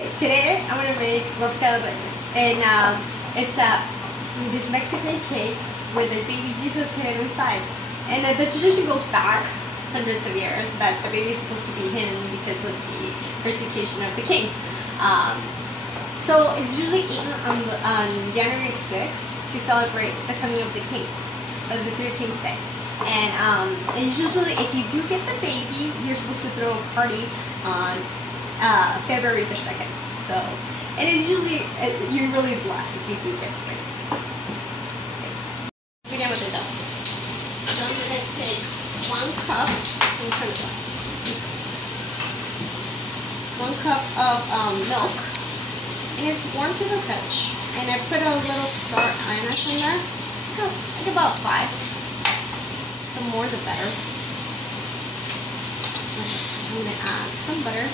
Today I'm gonna make Rosca De Reyes, and it's this Mexican cake with a baby Jesus hidden inside. And the tradition goes back hundreds of years that the baby is supposed to be hidden because of the persecution of the king. So it's usually eaten on January 6th to celebrate the coming of the kings, of the Three Kings Day. And usually, if you do get the baby, you're supposed to throw a party on February the 2nd. So, and it's usually, you're really blessed if you do get the baby. Let's begin with the dough. So I'm going to take 1 cup, let me turn this on. 1 cup of milk, and it's warm to the touch. And I put a little star anise in there, like about 5. The more the better. I'm going to add some butter.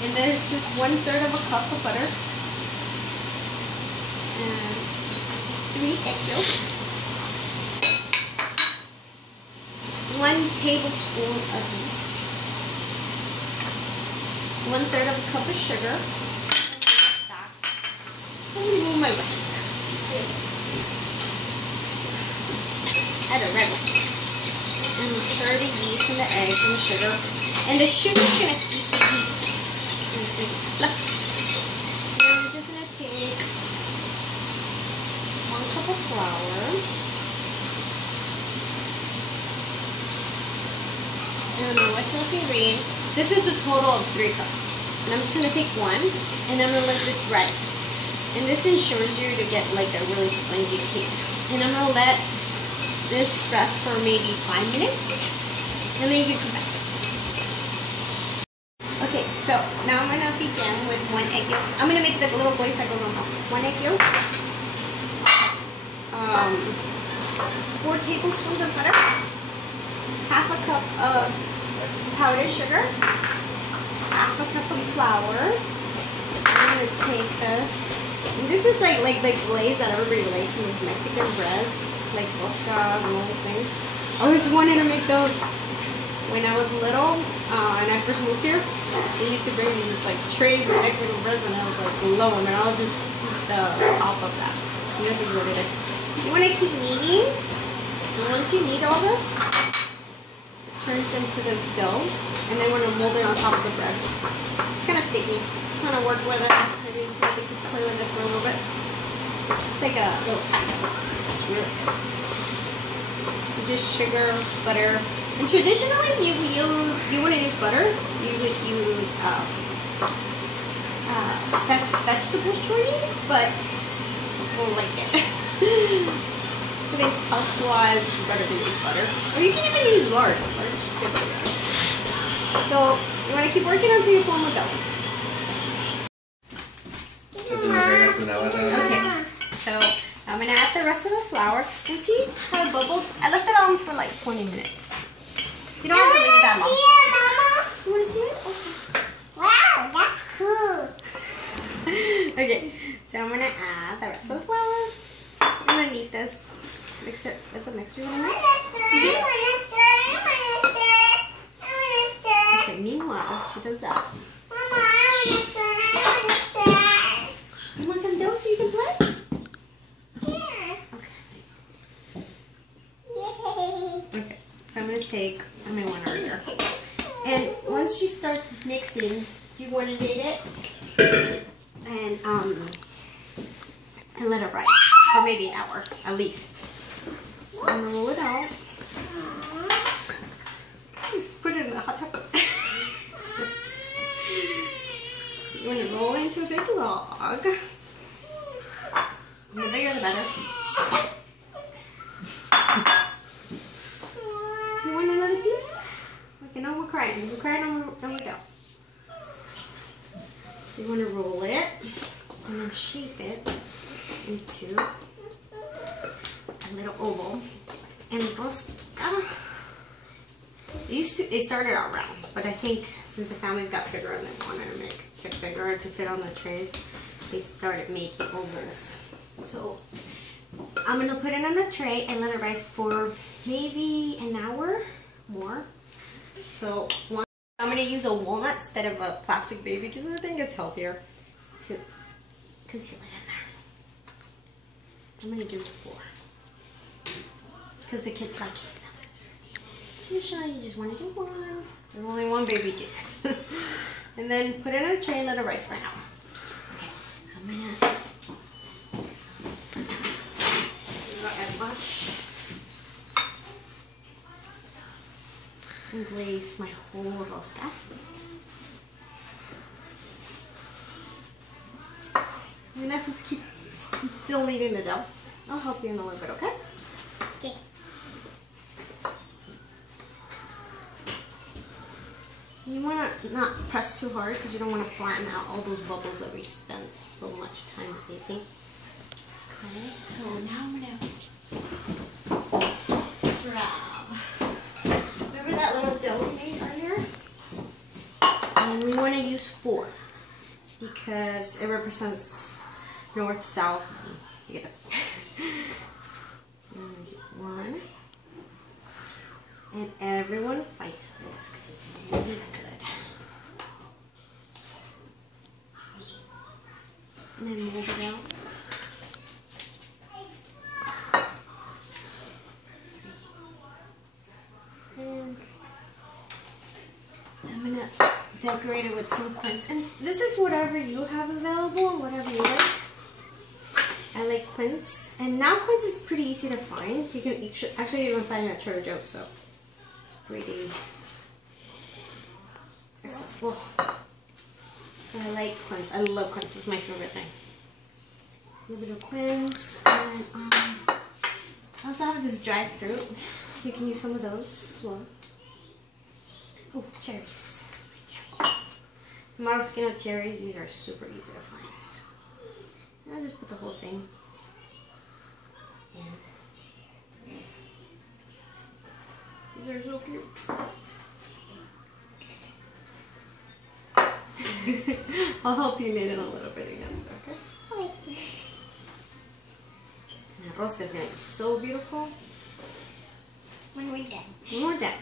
And there's this 1/3 of a cup of butter. And 3 egg yolks. 1 tablespoon of yeast. 1/3 of a cup of sugar. I'm going to move my whisk. Add a red one. And we'll stir the yeast and the eggs and the sugar. And the sugar is going to eat the yeast. And it's going to be fluffy. And then we're just going to take 1 cup of flour. And my West ingredients. This is a total of 3 cups. And I'm just going to take 1. And I'm going to let this rise. And this ensures you to get like a really spongy cake. And I'm going to let this rest for maybe 5 minutes, and then you can come back. Okay, so now I'm going to begin with 1 egg yolk. I'm going to make the little glaze that goes on top. 1 egg yolk, 4 tablespoons of butter, 1/2 a cup of powdered sugar, 1/2 a cup of flour. I'm going to take this. And this is like the glaze that everybody likes in those Mexican breads, like roscas and all those things. I always wanted to make those when I was little, and I first moved here. They used to bring me these like trays of Mexican breads, and I was like, love them, and I'll just eat the top of that. And this is what it is. You want to keep kneading, and once you knead all this, it turns into this dough, and then we're going to mold it on top of the bread. It's kind of sticky. Just want to work with it. Maybe let the kids play with it for a little bit. It's like a little packet. It's really good. Just sugar, butter. And traditionally, you want to use butter. You would use vegetables shortening, but I don't like it. I think health-wise, it's better to use butter. Or you can even use lard. Lard is good for you. So you want to keep working until you form a dough. Okay, so I'm going to add the rest of the flour. And see how it bubbled? I left it on for like 20 minutes. You don't have to leave it that long. You want to see it? Okay. Wow, that's cool. Okay, so I'm going to add the rest of the flour. I'm going to knead this. Mix it with the mixer. I want to stir. Okay, meanwhile, she does that. Mama, I want to stir. You want some dough so you can play? Yeah. Okay. Okay. So I'm going to want her. And once she starts mixing, you want to knead it and let it rise for maybe an hour at least. So I'm going to roll it out. Just put it in the hot chocolate. You want to roll into a big log. The bigger the better. You want another piece? Okay, no more crying. We're crying, no more dough. So you want to roll it and then shape it into a little oval. And Rosca, it started out round, but I think since the families got bigger and they wanted to make it bigger to fit on the trays, they started making ovals. So I'm going to put it on the tray and let it rise for maybe an hour more. So I'm going to use a walnut instead of a plastic baby because I think it's healthier. to conceal it in there. I'm going to do 4. Because the kids like it. Usually you just want to do 1. There's only 1 baby juice. And then put it in a tray and let it rise for an hour. Okay, I'm going to add much. And glaze my whole rosca. In essence, keep still kneading the dough. I'll help you in a little bit, okay? Okay. You want to not press too hard because you don't want to flatten out all those bubbles that we spent so much time baking. Okay, so now I'm going to grab. Remember that little dough we made earlier? And we want to use 4 because it represents north, south. You get it. So I'm going to do 1. And everyone fights for this because it's really good. And then mold it out. And I'm going to decorate it with some quince. And this is whatever you have available, whatever you like. I like quince. And now quince is pretty easy to find. You can actually even find it at Trader Joe's, so pretty accessible. So I like quince. I love quince. It's my favorite thing. A little bit of quince. And I also have this dried fruit. You can use some of those as well. Oh, cherries. Maraschino cherries. These are super easy to find. So I'll just put the whole thing in. These are so cute. I'll help you knit it a little bit again, okay? Now, Rosca is going to be so beautiful. When we're done. When we're done.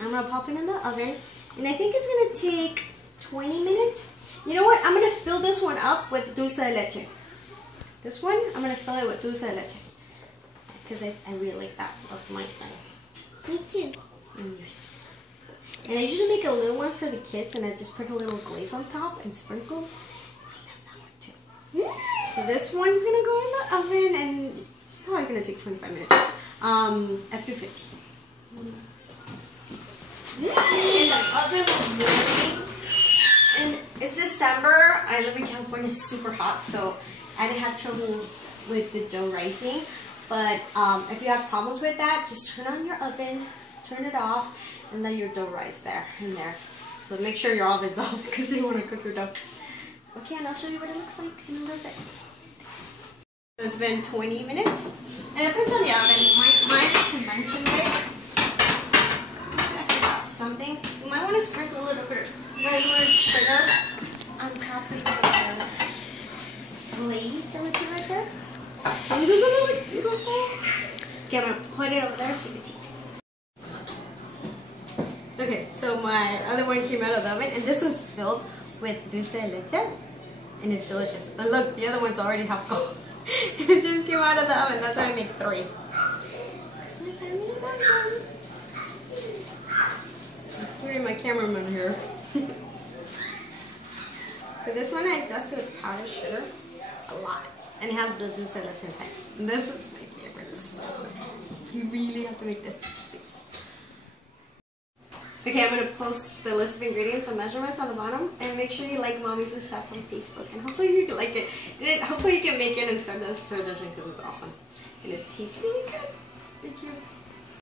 I'm going to pop it in the oven. And I think it's going to take 20 minutes. You know what? I'm going to fill this one up with dulce de leche. This one, I'm going to fill it with dulce de leche. Because I really like that. That's my thing. Me too. And I usually make a little one for the kids, and I just put a little glaze on top and sprinkles. I love that one too. So this one's gonna go in the oven, and it's probably gonna take 25 minutes. At 350. And the oven was warming. And it's December. I live in California. It's super hot, so I didn't have trouble with the dough rising. But if you have problems with that, just turn on your oven, turn it off, and let your dough rise there and there. So make sure your oven's off because you don't want to cook your dough. Okay, and I'll show you what it looks like in a little bit. So it's been 20 minutes. And it depends on the oven. Mine is convention bake. I forgot something. You might want to sprinkle a little bit of regular sugar on top of your glaze that would be right there. And doesn't it look beautiful? Okay, I'm going to put it over there so you can see. Okay, so my other one came out of the oven, and this one's filled with dulce de leche, and it's delicious. But look, the other one's already half gone. It just came out of the oven. That's why I make 3. That's my family version. Including my cameraman here. So this one I dusted with powdered sugar a lot. And it has the dulce de leche inside. And this is my favorite. It's so good. You really have to make this. Okay, I'm going to post the list of ingredients and measurements on the bottom. And make sure you like Mommy's a Chef on Facebook. And hopefully you like it. And hopefully you can make it and start this tradition because it's awesome. And it tastes really good. Thank you.